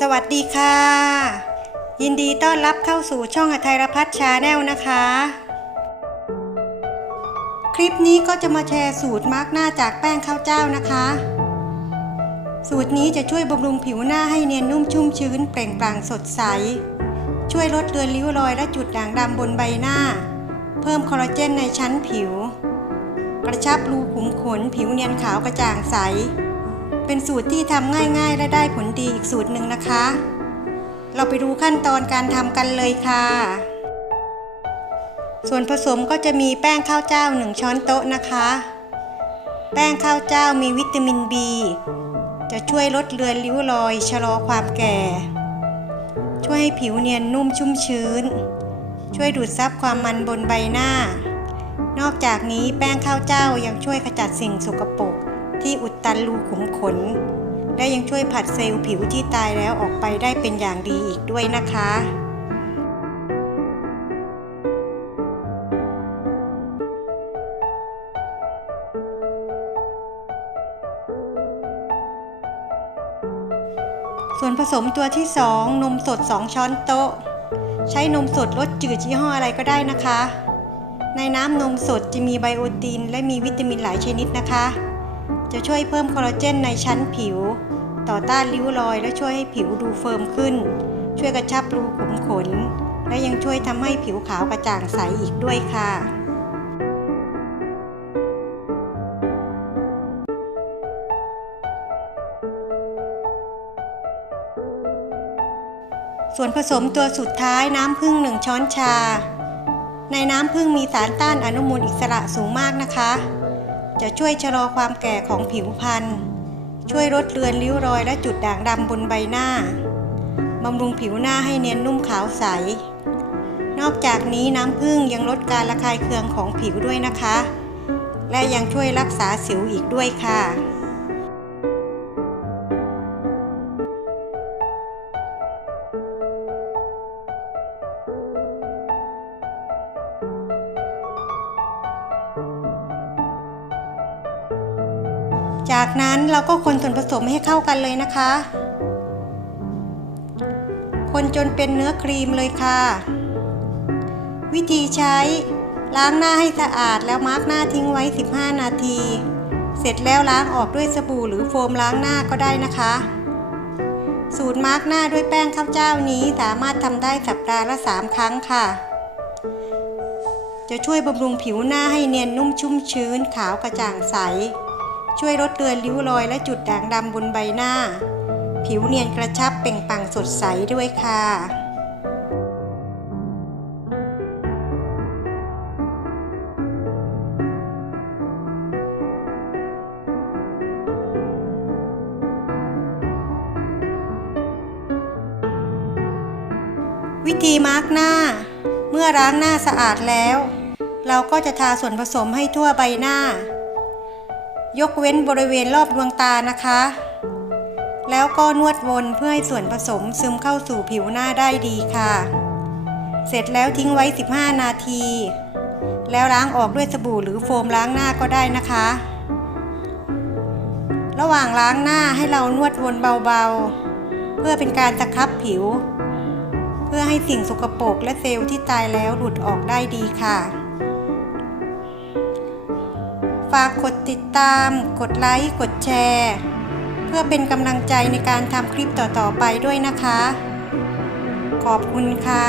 สวัสดีค่ะ ยินดีต้อนรับเข้าสู่ช่องอไทยรพัฒชาแนลนะคะ คลิปนี้ก็จะมาแชร์สูตรมาร์กหน้าจากแป้งข้าวเจ้านะคะ สูตรนี้จะช่วยบำรุงผิวหน้าให้เนียนนุ่มชุ่มชื้นเปล่งปลั่งสดใส ช่วยลดเลือนริ้วรอยและจุดด่างดำบนใบหน้า เพิ่มคอลลาเจนในชั้นผิว กระชับรูขุมขนผิวเนียนขาวกระจ่างใส เป็นสูตรที่ทำง่ายๆ และได้ผลดีอีกสูตรหนึ่งนะคะ เราไปดูขั้นตอนการทำกันเลยค่ะ ส่วนผสมก็จะมีแป้งข้าวเจ้า 1 ช้อนโต๊ะนะคะ แป้งข้าวเจ้ามีวิตามิน B จะช่วยลดเลือนริ้วรอย ชะลอความแก่ ช่วยให้ผิวเนียนนุ่มชุ่มชื้น ช่วยดูดซับความมันบนใบหน้า นอกจากนี้แป้งข้าวเจ้ายังช่วยขจัดสิ่งสกปรก ที่อุดตันรูขุมขน และยังช่วยผัดเซลล์ผิวที่ตายแล้วออกไปได้เป็นอย่างดีอีกด้วยนะคะส่วนผสมตัวที่ 2 นมสด 2 ช้อนโต๊ะ ใช้นมสดรสจืดยี่ห้ออะไรก็ได้นะคะ ในน้ำนมสดจะมีไบโอติน และมีวิตามินหลายชนิดนะคะ จะช่วยเพิ่มคอลลาเจนในชั้นผิว ต่อต้านริ้วรอย และช่วยให้ผิวดูเฟิร์มขึ้น ช่วยกระชับรูขุมขน และยังช่วยทำให้ผิวขาวกระจ่างใสอีกด้วยค่ะส่วนผสมตัวสุดท้ายน้ำผึ้งหนึ่งช้อนชา ในน้ำผึ้งมีสารต้านอนุมูลอิสระสูงมากนะคะ จะช่วยชะลอความแก่ของผิวพรรณ ช่วยลดเลือนริ้วรอยและจุดด่างดำบนใบหน้า บำรุงผิวหน้าให้เนียนนุ่มขาวใส นอกจากนี้น้ำผึ้งยังลดการระคายเคืองของผิวด้วยนะคะ และยังช่วยรักษาสิวอีกด้วยค่ะ จากนั้นเราก็คนส่วนผสมให้เข้ากันเลยนะคะ คนจนเป็นเนื้อครีมเลยค่ะ วิธีใช้ล้างหน้าให้สะอาดแล้วมาร์กหน้าทิ้งไว้ 15 นาที เสร็จแล้วล้างออกด้วยสบู่หรือโฟมล้างหน้าก็ได้นะคะ สูตรมาร์กหน้าด้วยแป้งข้าวเจ้านี้สามารถทำได้สัปดาห์ละ 3 ครั้งค่ะ จะช่วยบำรุงผิวหน้าให้เนียนนุ่มชุ่มชื้นขาวกระจ่างใส ช่วยลดเลือนริ้วรอยและจุดด่างดำบนใบหน้า ผิวเนียนกระชับเปล่งปลั่งสดใสด้วยค่ะวิธีมาร์กหน้า เมื่อล้างหน้าสะอาดแล้ว เราก็จะทาส่วนผสมให้ทั่วใบหน้า ยกเว้นบริเวณรอบดวงตานะคะ แล้วก็นวดวนเพื่อให้ส่วนผสมซึมเข้าสู่ผิวหน้าได้ดีค่ะ เสร็จแล้วทิ้งไว้ 15 นาที แล้วล้างออกด้วยสบู่หรือโฟมล้างหน้าก็ได้นะคะ ระหว่างล้างหน้าให้เรานวดวนเบาๆ เพื่อเป็นการตะครับผิว เพื่อให้สิ่งสกปรกและเซลล์ที่ตายแล้วหลุดออกได้ดีค่ะ ฝากกดติดตาม กดไลค์ กดแชร์ เพื่อเป็นกำลังใจในการทำคลิปต่อๆไปด้วยนะคะ ขอบคุณค่ะ